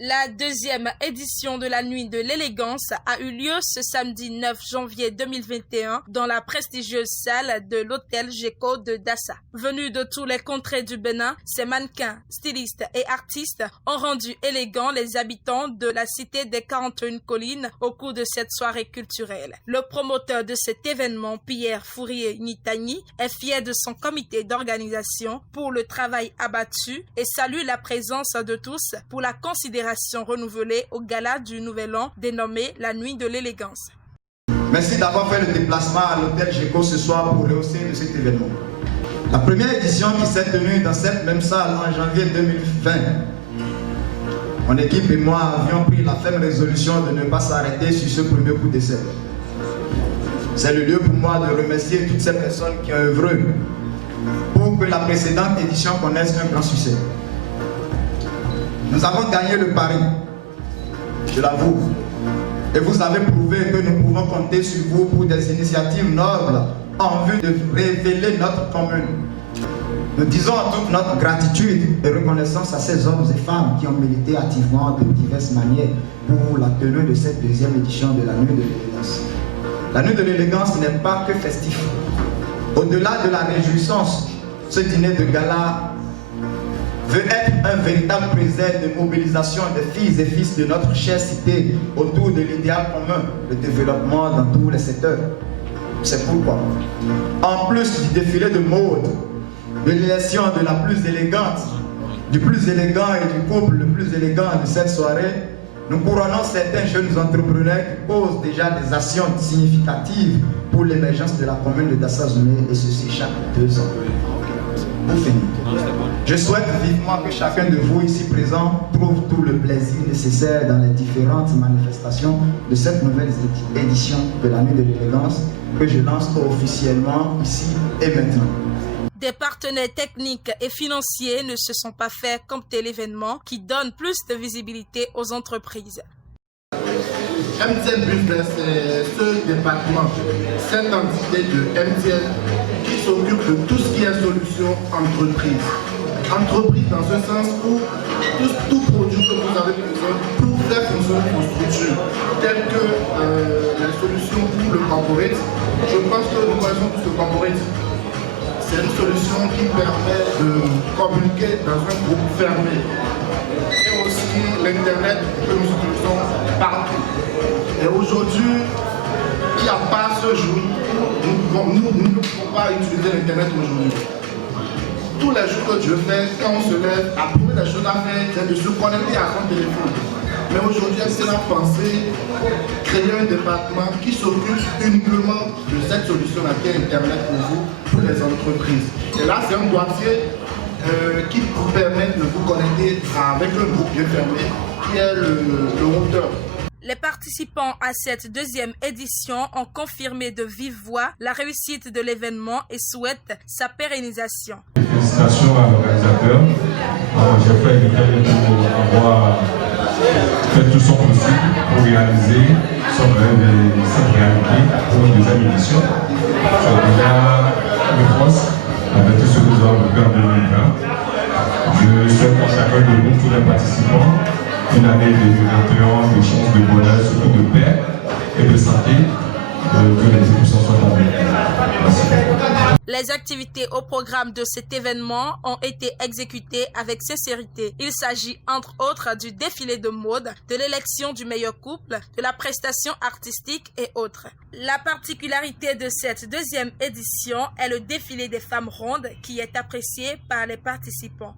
La deuxième édition de la Nuit de l'élégance a eu lieu ce samedi 9 janvier 2021 dans la prestigieuse salle de l'hôtel Géco de Dassa. Venus de tous les contrées du Bénin, ces mannequins, stylistes et artistes ont rendu élégants les habitants de la cité des 41 collines au cours de cette soirée culturelle. Le promoteur de cet événement, Pierre Fourier-Nitani, est fier de son comité d'organisation pour le travail abattu et salue la présence de tous pour la considération renouvelée au gala du Nouvel An dénommé la Nuit de l'élégance. Merci d'avoir fait le déplacement à l'hôtel Géco ce soir pour rehausser de cet événement. La première édition qui s'est tenue dans cette même salle en janvier 2020, mon équipe et moi avions pris la ferme résolution de ne pas s'arrêter sur ce premier coup d'essai. C'est le lieu pour moi de remercier toutes ces personnes qui ont œuvré pour que la précédente édition connaisse un grand succès. Nous avons gagné le pari, je l'avoue, et vous avez prouvé que nous pouvons compter sur vous pour des initiatives nobles en vue de révéler notre commune. Nous disons toute notre gratitude et reconnaissance à ces hommes et femmes qui ont milité activement de diverses manières pour la tenue de cette deuxième édition de la Nuit de l'élégance. La Nuit de l'élégance n'est pas que festif. Au-delà de la réjouissance, ce dîner de gala veut être un véritable présaire de mobilisation des filles et fils de notre chère cité autour de l'idéal commun, le développement dans tous les secteurs. C'est pourquoi, en plus du défilé de mode, de l'élection de la plus élégante, du plus élégant et du couple le plus élégant de cette soirée, nous couronnons certains jeunes entrepreneurs qui posent déjà des actions significatives pour l'émergence de la commune de Dassa-Zoumé, et ceci chaque 2 ans. Pour finir, je souhaite vivement que chacun de vous ici présent trouve tout le plaisir nécessaire dans les différentes manifestations de cette nouvelle édition de la Nuit de l'élégance que je lance officiellement ici et maintenant. Des partenaires techniques et financiers ne se sont pas fait compter l'événement qui donne plus de visibilité aux entreprises. MTN Business, c'est ce département, cette entité de MTN qui s'occupe de tout ce qui est solution entreprise. Entreprise dans ce sens où tout produit que vous avez besoin pour faire fonctionner vos structures, telles que la solution pour le corporate. Je pense que nous connaissons tous le corporate. C'est une solution qui permet de communiquer dans un groupe fermé. Et aussi l'Internet que nous utilisons partout. Et aujourd'hui, il n'y a pas ce jour où nous ne pouvons pas utiliser l'Internet aujourd'hui. Tous les jours que Dieu fait, quand on se lève, à trouver des choses à faire, c'est de se connecter à son téléphone. Mais aujourd'hui, c'est la pensée, créer un département qui s'occupe uniquement de cette solution à qui est Internet pour vous, pour les entreprises. Et là, c'est un boîtier qui vous permet de vous connecter avec un groupe bien fermé, qui est le routeur. Les participants à cette deuxième édition ont confirmé de vive voix la réussite de l'événement et souhaitent sa pérennisation. Félicitations à l'organisateur. J'ai fait une pour avoir fait tout son possible pour réaliser son rêve et cette réalité pour une deuxième édition. C'est déjà une force avec tout ce que nous avons fait en 2020. Je souhaite à chacun de nous, tous les participants, une année de maintenance, de chance, de bonheur, surtout de paix et de santé, que les émotions soient en paix. Merci. Les activités au programme de cet événement ont été exécutées avec sincérité. Il s'agit entre autres du défilé de mode, de l'élection du meilleur couple, de la prestation artistique et autres. La particularité de cette deuxième édition est le défilé des femmes rondes qui est apprécié par les participants.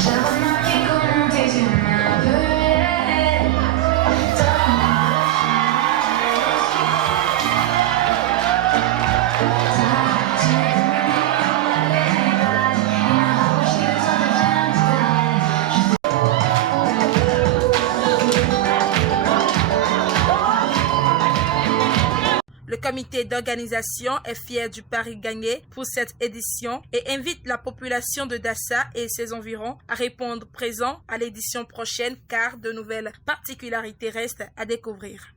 J'ai remarqué comment tes yeux m'appelaient. Le comité d'organisation est fier du pari gagné pour cette édition et invite la population de Dassa et ses environs à répondre présent à l'édition prochaine car de nouvelles particularités restent à découvrir.